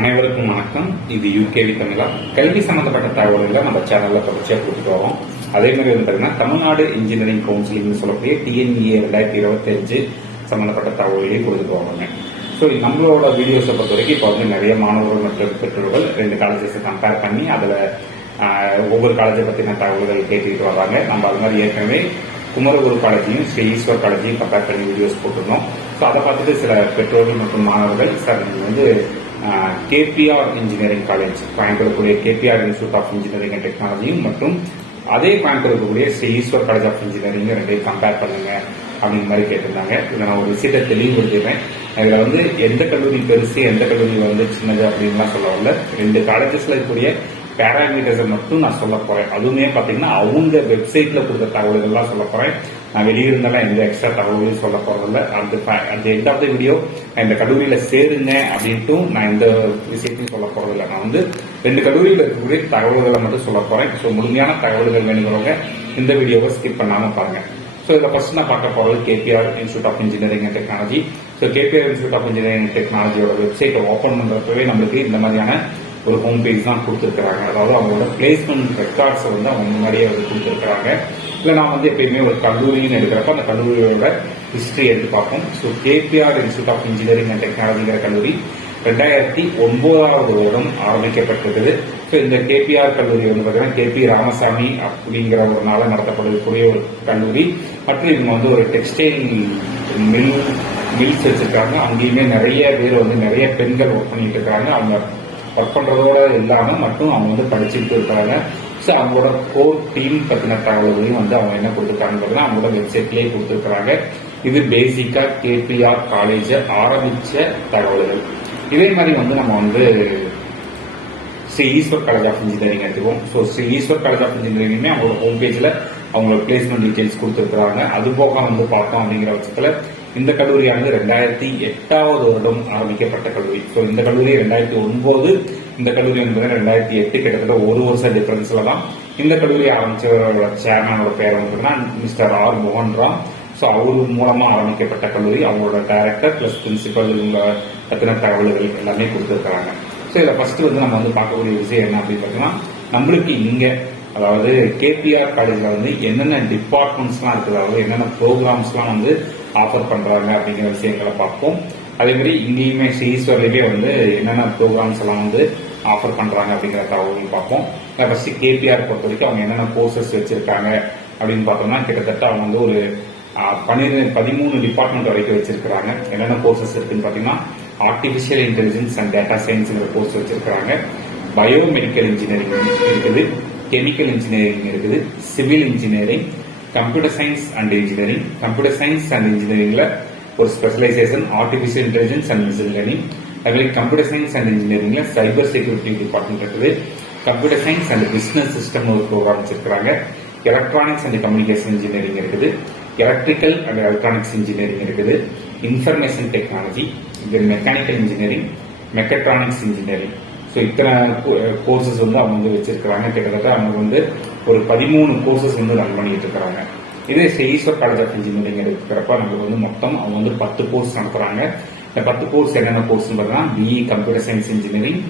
அனைவருக்கும் வணக்கம். இது யூகேவி தமிழா. கல்வி சம்பந்தப்பட்ட தகவல்களை நம்ம சேனல்ல தொடர்ச்சியா கொடுத்துட்டு வரோம். அதே மாதிரி வந்து பார்த்தீங்கன்னா தமிழ்நாடு இன்ஜினியரிங் கவுன்சிலிங் சொல்லக்கூடிய டிஎன்இஏ 2025 சம்பந்தப்பட்ட தகவல்களையும் கொடுத்துட்டு வரோங்க. ஸோ நம்மளோட வீடியோஸை பொறுத்த வரைக்கும் இப்போ வந்து நிறைய மாணவர்கள் மற்றும் பெற்றோர்கள் 2 காலேஜஸை கம்பேர் பண்ணி அதில் ஒவ்வொரு காலேஜை பற்றின தகவல்கள் கேட்டுக்கிட்டு வர்றாங்க. நம்ம அது மாதிரி ஏற்கனவே குமரகுரு காலேஜையும் ஸ்ரீ ஈஸ்வர் காலேஜையும் கம்பேர் பண்ணி வீடியோஸ் போட்டிருந்தோம். ஸோ அதை பார்த்துட்டு சில பெற்றோர்கள் மற்றும் மாணவர்கள் சார் நீங்கள் வந்து KPR engineering college Coimbatore KPR institute of engineering and டெக்னாலஜியும் மற்றும் அதே Coimbatore Sri Ishwar college of engineering ரெண்டையும் கம்பேர் பண்ணுங்க அப்படிங்கிற மாதிரி கேட்டிருந்தாங்க. இதில் நான் ஒரு விஷயத்தை தெளிவுபடுத்திடுறேன். இதில் வந்து எந்த கல்லூரி பெருசு எந்த கல்லூரி வந்து சின்னது அப்படின்லாம் சொல்ல வரல. 2 காலேஜஸ்ல இருக்கக்கூடிய பேராமீட்டர்ஸை மட்டும் நான் சொல்ல போறேன். அதுவுமே பார்த்தீங்கன்னா அவங்க வெப்சைட்ல கொடுத்த தகவல்கள்லாம் சொல்ல போறேன். நான் வெளியிருந்தாலும் எந்த எக்ஸ்ட்ரா தகவலையும் சொல்ல போறதில்ல. அந்த எண்ட் ஆஃப் த வீடியோ இந்த கல்லூரியில சேருங்க அப்படின்ட்டு நான் எந்த விஷயத்தையும் சொல்ல போறதில்லை. நான் வந்து 2 கல்லூரியில் இருக்கக்கூடிய தகவல்களை மட்டும் சொல்ல போறேன். ஸோ முழுமையான தகவல்கள் வேணுங்கிறவங்க இந்த வீடியோவை ஸ்கிப் பண்ணாம பாருங்க. ஸோ இதில் ஃபர்ஸ்ட் நான் பார்க்க போறது KPR institute of engineering and technology. So KPR institute of engineering and டெக்னாலஜியோட வெப்சைட்டை ஓப்பன் பண்றப்பவே நம்மளுக்கு இந்த மாதிரியான ஒரு ஹோம் பேஜ் தான் கொடுத்துருக்காங்க. அதாவது அவங்களோட பிளேஸ்மெண்ட் ரெக்கார்ட்ஸை வந்து அவங்க முன்னாடியே வந்து கொடுத்துருக்காங்க. இல்லை நான் வந்து எப்பயுமே ஒரு கல்லூரின்னு எடுக்கிறப்ப அந்த கல்லூரியோட ஹிஸ்டரி எடுத்து பார்ப்போம். So KPR institute of engineering and டெக்னாலஜிங்கிற கல்லூரி 2009 வருடம் ஆரம்பிக்கப்பட்டிருக்குது. ஸோ இந்த கேபிஆர் கல்லூரி வந்து பார்த்தீங்கன்னா கேபி ராமசாமி அப்படிங்கிற ஒரு நாள நடத்தப்படக்கூடிய ஒரு கல்லூரி. மற்றும் இவங்க வந்து ஒரு டெக்ஸ்டைல் மில்ஸ் வச்சிருக்காங்க. அங்கேயுமே நிறைய பேர் வந்து நிறைய பெண்கள் ஒர்க் பண்ணிட்டு இருக்காங்க. அவங்க ஒர்க் பண்றதோட இல்லாம மட்டும் அவங்க வந்து படிச்சுட்டு இருக்காங்க. ஸோ அவங்களோட கோர் டீம் பத்தின தகவல்களையும் வந்து அவங்க என்ன கொடுத்துருக்காங்க பார்த்தீங்கன்னா அவங்களோட வெப்சைட்லேயே கொடுத்துருக்காங்க. இது பேசிக்கா கேபிஆர் காலேஜை ஆரம்பிச்ச தகவல்கள். இதே மாதிரி வந்து நம்ம வந்து Sri Ishwar college of engineering எடுத்துக்குவோம். So Sri Ishwar college of இன்ஜினியரிங்குமே அவங்களோட ஹோம் பேஜ்ல அவங்களோட பிளேஸ்மெண்ட் டீடைல்ஸ் கொடுத்துருக்காங்க. அது போக வந்து பார்த்தோம் அப்படிங்கிற பட்சத்துல இந்த கல்லூரியானது 2008 வருடம் ஆரம்பிக்கப்பட்ட கல்லூரி. ஸோ இந்த கல்லூரி 2009, இந்த கல்லூரி என்பது 2008, கிட்டத்தட்ட 1 வருஷம் டிஃபரன்ஸ்ல தான் இந்த கல்லூரி ஆரம்பிச்சவரோட சேர்மனோட பேர் வந்து மிஸ்டர் ஆர் மோகன் ராம். ஸோ அவரு மூலமா ஆரம்பிக்கப்பட்ட கல்லூரி. அவங்களோட டைரக்டர் பிளஸ் பிரின்சிபல் இவங்க பத்தின தகவல்கள் எல்லாமே கொடுத்துருக்காங்க. ஸோ இதில் ஃபர்ஸ்ட் வந்து நம்ம வந்து பார்க்கக்கூடிய விஷயம் என்ன அப்படின்னு பார்த்தீங்கன்னா நம்மளுக்கு இங்க அதாவது கேபிஆர் காலேஜ்ல வந்து என்னென்ன டிபார்ட்மெண்ட்ஸ்லாம் இருக்குது, அதாவது என்னென்ன ப்ரோக்ராம்ஸ்லாம் வந்து ஆஃபர் பண்றாங்க அப்படிங்கிற விஷயங்களை பார்ப்போம். அதே மாதிரி இங்கேயுமே ஸ்ரீஸ்வர்லயே வந்து என்னென்ன ப்ரோக்ராம்ஸ் எல்லாம் வந்து ஆஃபர் பண்றாங்க அப்படிங்கிற தகவல்கள் பார்ப்போம். ஃபர்ஸ்ட் கேபிஆர் பொறுத்த வரைக்கும் அவங்க என்னென்ன கோர்சஸ் வச்சிருக்காங்க அப்படின்னு பார்த்தோம்னா கிட்டத்தட்ட அவங்க வந்து ஒரு 13 டிபார்ட்மெண்ட் வரைக்கும் வச்சிருக்காங்க. என்னென்ன கோர்சஸ் இருக்குன்னு பாத்தீங்கன்னா ஆர்டிபிஷியல் இன்டெலிஜென்ஸ் அண்ட் டேட்டா சயின்ஸ்ங்கிற கோர்ஸ் வச்சிருக்காங்க. பயோமெடிக்கல் இன்ஜினியரிங் இருக்குது, கெமிக்கல் இன்ஜினியரிங் இருக்குது, civil engineering, computer science and engineering. Computer science and இன்ஜினியரிங்ல ஒரு specialisation artificial intelligence and machine learning. அதுமாதிரி கம்ப்யூட்டர் சயின்ஸ் அண்ட் இன்ஜினியரிங்ல சைபர் செக்யூரிட்டி டிபார்ட்மெண்ட் இருக்குது. Computer science and business system ஒரு programme வச்சிருக்காங்க. Electronics and communication engineering இருக்குது. Electrical and electronics engineering இருக்குது. Information technology, mechanical engineering, mechatronics engineering. So இத்தனை courses வந்து அவங்க வந்து வச்சிருக்கிறாங்க. கிட்டத்தட்ட அவங்க வந்து ஒரு 13 கோர்சஸ் வந்து ரன் பண்ணிட்டு இருக்கிறாங்க. இதே Sri Ishwar college of engineering எடுக்கிறப்ப நமக்கு வந்து மொத்தம் அவங்க வந்து 10 கோர்ஸ் நடத்துறாங்க. இந்த 10 கோர்ஸ் என்னென்ன கோர்ஸ் பார்த்தீங்கன்னா BE computer science engineering,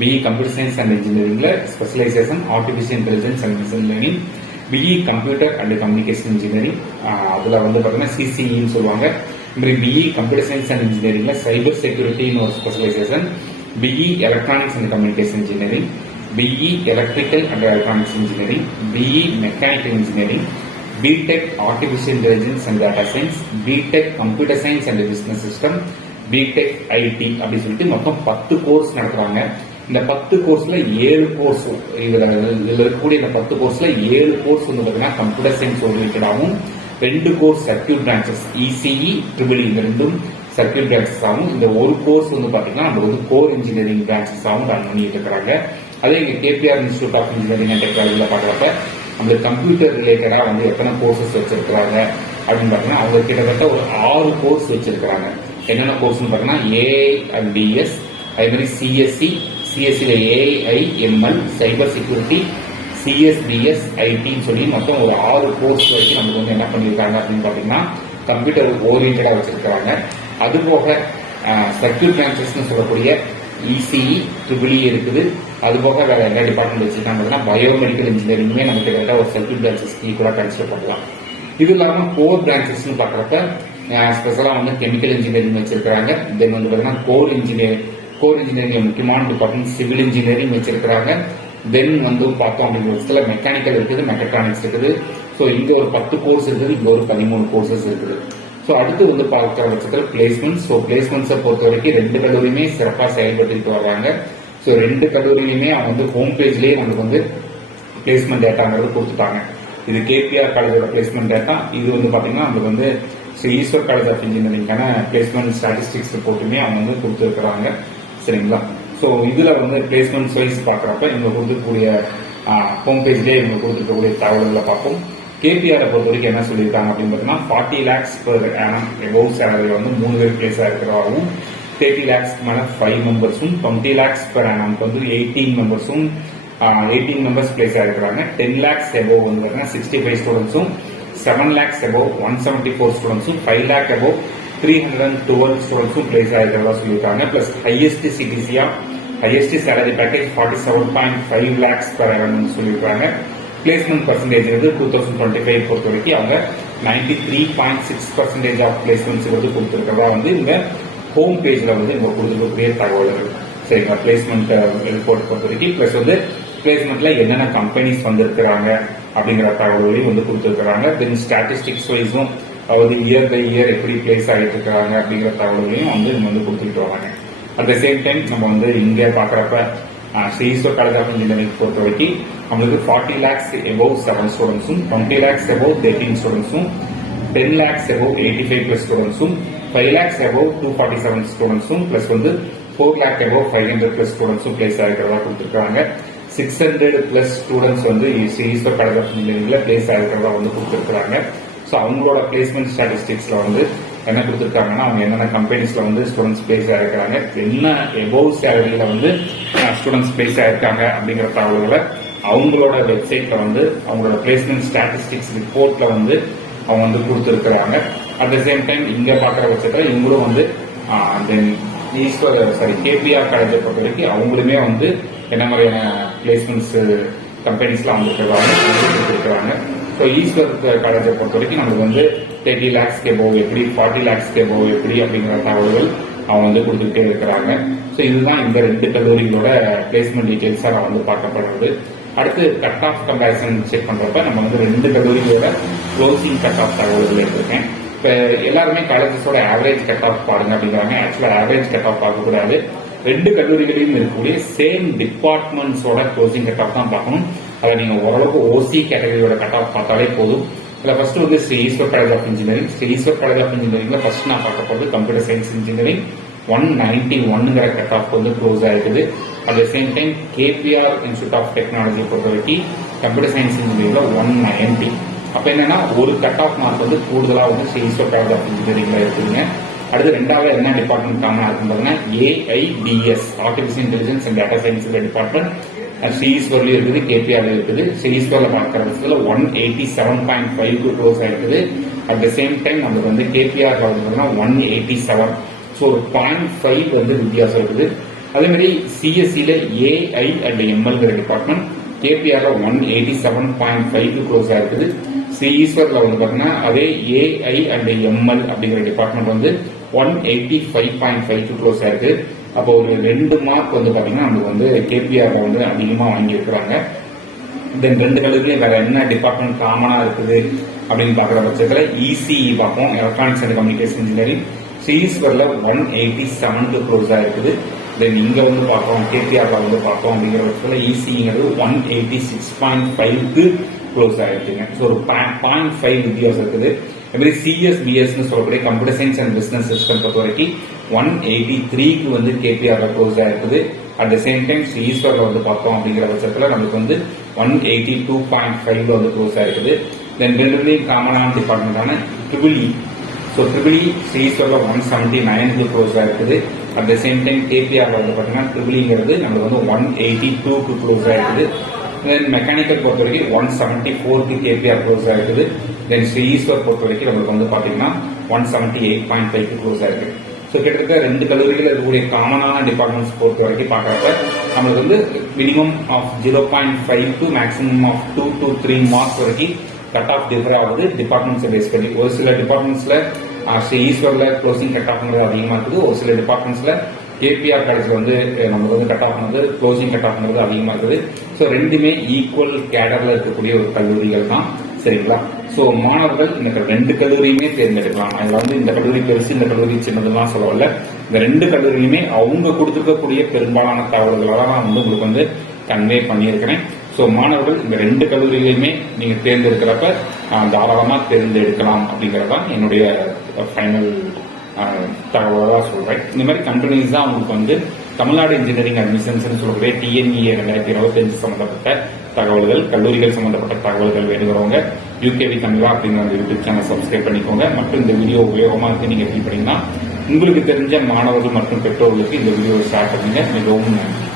BE computer science and இன்ஜினியரிங்ல specialisation artificial intelligence and machine learning, BE computer and communication engineering, அதுல வந்து பார்த்தீங்கன்னா சிசிஇன்னு சொல்லுவாங்க. பிஇ கம்ப்யூட்டர் சயின்ஸ் அண்ட் இன்ஜினியரிங்ல சைபர் செக்யூரிட்டின்னு ஒரு specialisation, BE electronics and communication engineering, BE electrical and electronics engineering, BE mechanical engineering, B Tech artificial intelligence and data science, B Tech computer science and business system, B Tech IT அப்படின்னு சொல்லிட்டு மொத்தம் 10 course நடத்துறாங்க. இந்த 10 கோர்ஸ்ல 7 course இதுல இருக்கக்கூடிய இந்த 10 கோர்ஸ்ல 7 கோர்ஸ் வந்து பாத்தீங்கன்னா கம்ப்யூட்டர் சயின்ஸ் ஓரியன்டாகவும், 2 course circuit branches ECE triple இந்த ரெண்டும் சர்க்கியூட் பிரான்ச்சஸ் ஆகும். இந்த ஒரு கோர்ஸ் வந்து பாத்தீங்கன்னா நம்ம வந்து கோர் இன்ஜினியரிங் பிரான்ச்சஸ் ஆகும் ரன் பண்ணிட்டு இருக்காங்க. அதே இங்க KPR institute of engineering and டெக்னாலஜில பாக்குறப்ப நம்மளுக்கு கம்ப்யூட்டர் ரிலேட்டடா வந்து எத்தனை கோர்சஸ் வச்சிருக்காங்க அப்படின்னு பாத்தீங்கன்னா அவங்க கிட்டத்தட்ட ஒரு 6 கோர்ஸ் வச்சிருக்காங்க. என்னென்ன கோர்ஸ்னு பாத்தீங்கன்னா ஏஐ அண்ட் டிஎஸ், அதே மாதிரி சிஎஸ்சி, சிஎஸ்சியில AI ML, cyber security, CSBS ஐடின்னு சொல்லி மொத்தம் ஒரு 6 கோர்ஸ் வரைக்கும் நமக்கு வந்து என்ன பண்ணியிருக்காங்க அப்படின்னு பாத்தீங்கன்னா கம்ப்யூட்டர் ஓரியன்டா வச்சிருக்காங்க. அதுபோக சர்க்கியூட் பிரான்ச்சஸ் சொல்லக்கூடிய இசிஇ, ட்ரிபிள் இ இருக்குது. அது போக வேற என்ன டிபார்ட்மெண்ட் வச்சிருக்காங்க பயோமெடிக்கல் இன்ஜினியரிங்குமே நமக்கு கிட்டத்தட்ட ஒரு சர்க்கியூட் பிரான்ச்சஸ் கூட கன்சிடர் பண்ணலாம். இது இல்லாமல் கோர் பிரான்ச்சஸ்ன்னு பார்க்குறப்ப ஸ்பெஷலாக வந்து கெமிக்கல் இன்ஜினியரிங் வச்சிருக்காங்க. தென் வந்து பார்த்தீங்கன்னா கோர் இன்ஜினியரிங் முக்கியமான டிபார்ட்மெண்ட் சிவில் இன்ஜினியரிங் வச்சிருக்காங்க. தென் வந்து பார்த்தோம் அப்படிங்கிற பட்சத்தில் மெக்கானிக்கல் இருக்குது, மெக்கட்ரானிக்ஸ் இருக்குது. ஸோ இங்கே ஒரு 10 கோர்ஸ் இருக்குது, இங்கே ஒரு 13 கோர்சஸ் இருக்குது. ஸோ அடுத்து வந்து பார்க்குற பட்சத்தில் பிளேஸ்மெண்ட்ஸ். ஸோ பிளேஸ்மெண்ட்ஸை பொறுத்த வரைக்கும் 2 கல்லூரியுமே சிறப்பாக செயல்பட்டு வர்றாங்க. ஸோ 2 கல்லூரியிலுமே அவங்க வந்து ஹோம் பேஜ்லேயே நமக்கு வந்து பிளேஸ்மெண்ட் டேட்டாங்கிறது கொடுத்துட்டாங்க. இது கேபிஆர் காலேஜோட பிளேஸ்மெண்ட் டேட்டா. இது வந்து பார்த்தீங்கன்னா நமக்கு வந்து ஸ்ரீ ஈஸ்வர் காலேஜ் ஆஃப் இன்ஜினியரிங்கான பிளேஸ்மெண்ட் ஸ்டாட்டிஸ்டிக்ஸ் ரிப்போர்ட்டுமே அவங்க வந்து கொடுத்துருக்குறாங்க. சரிங்களா? ஸோ இதில் வந்து பிளேஸ்மெண்ட் வைஸ் பார்க்குறப்ப இவங்க கொடுத்துருக்கக்கூடிய ஹோம் பேஜ்லேயே இவங்க கொடுத்துருக்கக்கூடிய தகவல்களை பார்ப்போம். கேபிஆரை பொறுத்த வரைக்கும் என்ன சொல்லியிருக்காங்க அப்படின்னு பார்த்தீங்கன்னா 40 lakhs பெர் ஆனம் எபோவ் சேலரியில் வந்து 3 பேர் பிளேஸ் ஆகிருக்கிறதாகவும் 30 lakhs மேலே 5 மெம்பர்ஸும் 20 lakhs பெர் ஆனம்க்கு வந்து 18 மெம்பர்ஸும் 18 மெம்பர்ஸ் பிளேஸ் ஆகிருக்கிறாங்க. 10 lakhs எபோவ் வந்து பார்த்தீங்கன்னா 65 ஸ்டூடெண்ட்ஸும் 7 lakhs எபோவ் 174 ஸ்டூடெண்ட்ஸும் 5 lakh எபோவ் 312 ஸ்டூடெண்ட்ஸும் பிளேஸ் ஆகிருக்கிறதா சொல்லியிருக்காங்க. பிளஸ் ஹையஸ்ட் சிடிசியா highest salary package 47.5 lakhs per annum சொல்லியிருக்காங்க. பிளேஸ்மெண்ட் பர்சன்டேஜ் வந்து 2025 பொறுத்த வரைக்கும் அவங்க 93.6% ஆஃப் பிளேஸ்மெண்ட்ஸ் வந்து கொடுத்துருக்கிறதா வந்து இவங்க ஹோம் பேஜ்ல வந்து இவங்க கொடுத்துருக்கக்கூடிய தகவல்கள். சரிங்களா? பிளேஸ்மெண்ட் ரிப்போர்ட் பொறுத்த வரைக்கும் பிளஸ் வந்து பிளேஸ்மெண்ட்ல என்னென்ன கம்பெனிஸ் வந்திருக்கிறாங்க அப்படிங்கிற தகவல்களையும் வந்து கொடுத்துருக்காங்க. தென் ஸ்டாட்டிஸ்டிக்ஸ் வைஸும் அதாவது இயர் பை இயர் எப்படி பிளேஸ் ஆகிட்டு இருக்கிறாங்க அப்படிங்கிற தகவல்களையும் வந்து இவங்க வந்து கொடுத்துக்கிட்டு வராங்க. அட் த சேம் டைம் நம்ம வந்து இங்கே பார்க்குறப்ப Sri Ishwar college of engineering பொறுத்த வரைக்கும் நம்மளுக்கு 40 lakhs எபோவ் 7 ஸ்டூடெண்ட்ஸும் 20 lakhs எபோவ் 13 ஸ்டூடெண்ட்ஸும் 10 lakhs எபோவ் 85 பிளஸ் ஸ்டூடெண்ட்ஸும் 5 lakhs எபோவ் 247 ஸ்டூடெண்ட்ஸும் பிளஸ் வந்து 4 lakh எபோவ் 500 பிளஸ் ஸ்டூடெண்ட்ஸும் பிளேஸ் ஆகிருக்கிறதா கொடுத்துருக்காங்க. 600 பிளஸ் ஸ்டூடெண்ட்ஸ் வந்து ஸ்ரீ ஈஸ்வர் காலேஜ் ஆஃப் இன்ஜினியரிங்ல பிளேஸ் ஆகிருக்கிறதா வந்து கொடுத்துருக்காங்க. ஸோ அவங்களோட பிளேஸ்மெண்ட் ஸ்டாட்டிஸ்டிக்ஸ்ல வந்து என்ன கொடுத்துருக்காங்கன்னா அவங்க என்னென்ன கம்பெனிஸ்ல வந்து ஸ்டூடெண்ட்ஸ் பிளேஸ் ஆகிருக்காங்க, என்ன எபோவ் சேலரியில வந்து ஸ்டூடெண்ட்ஸ் பிளேஸ் ஆகிருக்காங்க அப்படிங்கிற தகவல்களை அவங்களோட வெப்சைட்ல வந்து அவங்களோட பிளேஸ்மெண்ட் ஸ்டாட்டிஸ்டிக்ஸ் ரிப்போர்ட்ல வந்து அவங்க வந்து கொடுத்துருக்குறாங்க. அட் த சேம் டைம் இங்க பாக்குற பட்சத்தில் இவங்களும் வந்து கேபிஆர் காலேஜை பொறுத்த வரைக்கும் அவங்களுமே வந்து என்ன மாதிரியான பிளேஸ்மெண்ட்ஸ் கம்பெனிஸ்ல அவங்க கொடுத்துருக்காங்க. ஸோ ஈஸ்வர் காலேஜை பொறுத்த வரைக்கும் நமக்கு வந்து 30 lakhs எபோவ் எப்படி 40 lakhs எபோவ் எப்படி அப்படிங்கிற தகவல்கள் அவங்க வந்து கொடுத்துக்கிட்டே இருக்கிறாங்க. ஸோ இதுதான் இந்த 2 கல்லூரிகளோட பிளேஸ்மெண்ட் டீடைல்ஸாக நான் வந்து பார்க்கப்படுறது. அடுத்து கட் ஆஃப் கம்பேரிசன் செக் பண்றப்ப நம்ம வந்து 2 கல்லூரிகளோட க்ளோசிங் கட் ஆஃப் தகவல்கள் எடுத்திருக்கேன். இப்போ எல்லாருமே காலேஜஸோட ஆவரேஜ் கட் ஆஃப் பாருங்க அப்படிங்கிறாங்க. ஆக்சுவலாக ஆவரேஜ் கட் ஆஃப் பார்க்கக்கூடாது. 2 கல்லூரிகளிலும் இருக்கக்கூடிய சேம் டிபார்ட்மெண்ட்ஸோட க்ளோசிங் கட் ஆஃப் தான் பார்க்கணும். அதை நீங்க ஓரளவுக்கு ஓசி கேட்டகரியோட கட் ஆஃப் பார்த்தாலே போதும். இதுல ஃபர்ஸ்ட் வந்து Sri Ishwar college of engineering. Sri Ishwar college of இன்ஜினியரிங்ல ஃபர்ஸ்ட் நான் பார்க்க போகிறது கம்ப்யூட்டர் சயின்ஸ் இன்ஜினியரிங் 191ங்கிற கட் ஆஃப் வந்து க்ளோஸ் ஆயிருக்குது. At the same time KPR institute of technology பொறுத்த வரைக்கும் கம்ப்யூட்டர் சயின்ஸ் இன்ஜினியரிங்ல 190. அப்ப என்னன்னா ஒரு கட் ஆஃப் மார்க் வந்து கூடுதலா வந்து ஸ்ரீ ஈஸ்வர் காலேஜ் ஆஃப் இன்ஜினியரிங்ல இருக்குதுங்க. அடுத்து 2வது என்ன டிபார்ட்மெண்ட் காமனா இருக்குன்னு பாத்தீங்கன்னா AIDS artificial intelligence and data science department Sri ஈஸ்வர்லயும் இருக்குது, கேபிஆர்ல இருக்குது. ஸ்ரீ ஈஸ்வர்ல பார்க்கிற பட்சத்தில் 187.5 க்ளோஸ் ஆயிருக்குது. அட் த சேம் டைம் நமக்கு வந்து கேபிஆர் 187. ஸோ 0.5 வந்து வித்தியாசம் இருக்குது. அதே மாதிரி சிஎஸ்சியில ஏஐ அண்ட் எம்எல்ங்கிற டிபார்ட்மெண்ட் கேபிஆர்ல 187.5 க்ளோஸ் ஆயிருக்குது. ஸ்ரீ ஈஸ்வர்ல வந்து பாத்தீங்கன்னா அதே ஏஐ அண்ட் எம்எல் அப்படிங்கிற டிபார்ட்மெண்ட் வந்து 185.5 க்ளோஸ் ஆயிருக்கு. அப்போ ஒரு 2 மார்க் வந்து பாத்தீங்கன்னா நமக்கு வந்து கேபிஆர்ல வந்து அதிகமா வாங்கி இருக்கிறாங்க. தென் 2 கல்லூரிலையும் வேற என்ன டிபார்ட்மெண்ட் காமனா இருக்குது அப்படின்னு பாக்குற பட்சத்துல இசிஇ பார்ப்போம், electronics and communication engineering. Sri ஈஸ்வர்ல 187 க்ளோஸ் ஆயிருக்குது. தென் இங்க வந்து பார்த்தோம் கேபிஆர்ல வந்து பார்த்தோம் அப்படிங்கிற பட்சத்துல இசிங்கிறது 186.5க்கு க்ளோஸ் ஆயிருக்குங்க. ஸோ ஒரு 0.5 வித்தியாசம் இருக்குது. அதுமாதிரி சிஎஸ்பிஎஸ்ன்னு சொல்லக்கூடிய computer science and business system பொறுத்த வரைக்கும் 183க்கு வந்து கேபிஆர்ல க்ளோஸ் ஆயிருக்குது. At the same time Sri ஈஸ்வர்ல வந்து பார்த்தோம் அப்படிங்கிற பட்சத்துல நமக்கு வந்து 182.5ல வந்து க்ளோஸ் ஆயிருக்குது. தென் 2லையும் காமனான டிபார்ட்மெண்டான triple E. So triple E Sri ஈஸ்வர்ல 179க்கு க்ளோஸ் ஆயிருக்குது. அட் த சேம் டைம் கேபிஆர்ல வந்து பார்த்தீங்கன்னா ட்ரிபிள்ங்கிறது நமக்கு வந்து 182க்கு க்ளோஸ் ஆயிருக்குது. தென் மெக்கானிக்கல் பொறுத்த வரைக்கும் 174க்கு கேபிஆர் க்ளோஸ் ஆயிருக்குது. தென் ஸ்ரீ ஈஸ்வர் பொறுத்த வரைக்கும் நம்மளுக்கு வந்து பாத்தீங்கன்னா 178.5க்கு க்ளோஸ் ஆயிருக்கு. ஸோ கிட்டத்தட்ட 2 கல்லூரிகள் இருக்கக்கூடிய காமனான டிபார்ட்மெண்ட்ஸ் பொறுத்த வரைக்கும் பார்க்கறப்ப நம்மளுக்கு வந்து minimum of 0.5 to maximum of 2 to 3 marks வரைக்கும் கட் ஆஃப் டிஃபர் ஆகுது டிபார்ட்மெண்ட்ஸை பேஸ் பண்ணி. ஒரு சில டிபார்ட்மெண்ட்ஸ்ல ஸ்ரீ ஈஸ்வர்ல க்ளோசிங் கட் ஆஃப்ங்கிறது அதிகமா இருக்குது. ஒரு சில டிபார்ட்மெண்ட்ஸ்ல கேபிஆர் காலேஜ்ல வந்து நமக்கு வந்து கட் ஆஃப்ங்கிறது க்ளோசிங் கட் ஆஃப்ங்கிறது அதிகமா இருக்குது. ஸோ ரெண்டுமே ஈக்குவல் கேடர்ல இருக்கக்கூடிய ஒரு கல்லூரிகள் தான், சரிங்களா? ஸோ மாணவர்கள் இந்த 2 கல்லூரியுமே தேர்ந்தெடுக்கலாம். அதுல வந்து இந்த கல்லூரி பெருசு இந்த கல்லூரி சின்னதுலாம் சொல்லல. இந்த 2 கல்லூரியுமே அவங்க கொடுத்துருக்கக்கூடிய பெரும்பாலான தகவல்களை நான் வந்து உங்களுக்கு வந்து கன்வே பண்ணியிருக்கிறேன். ஸோ மாணவர்கள் இந்த 2 கல்லூரிகளையுமே நீங்க தேர்ந்தெடுக்கிறப்ப தாராளமா தேர்ந்தெடுக்கலாம் அப்படிங்கறதான் என்னுடைய ஃபைனல் தகவலாக சொல்றேன். இந்த மாதிரி கம்பெனிஸ் தான் உங்களுக்கு வந்து தமிழ்நாடு இன்ஜினியரிங் அட்மிஷன்ஸ் சொல்லக்கூடிய டிஎன்இஏ 2025 சம்பந்தப்பட்ட தகவல்கள், கல்லூரிகள் சம்பந்தப்பட்ட தகவல்கள் வேணுங்கிறவங்க யூகேவி தமிழா அப்படிங்கிற அந்த யூடியூப் சேனல் சப்ஸ்கிரைப் பண்ணிக்கோங்க. மற்றும் இந்த வீடியோ உபயோகமா இருக்கு நீங்க ஃபீல் பண்ணீங்கன்னா உங்களுக்கு தெரிஞ்ச மாணவர்கள் மற்றும் பெற்றோர்களுக்கு இந்த வீடியோவை ஷேர் பண்ணுங்க. மிகவும் நன்றி.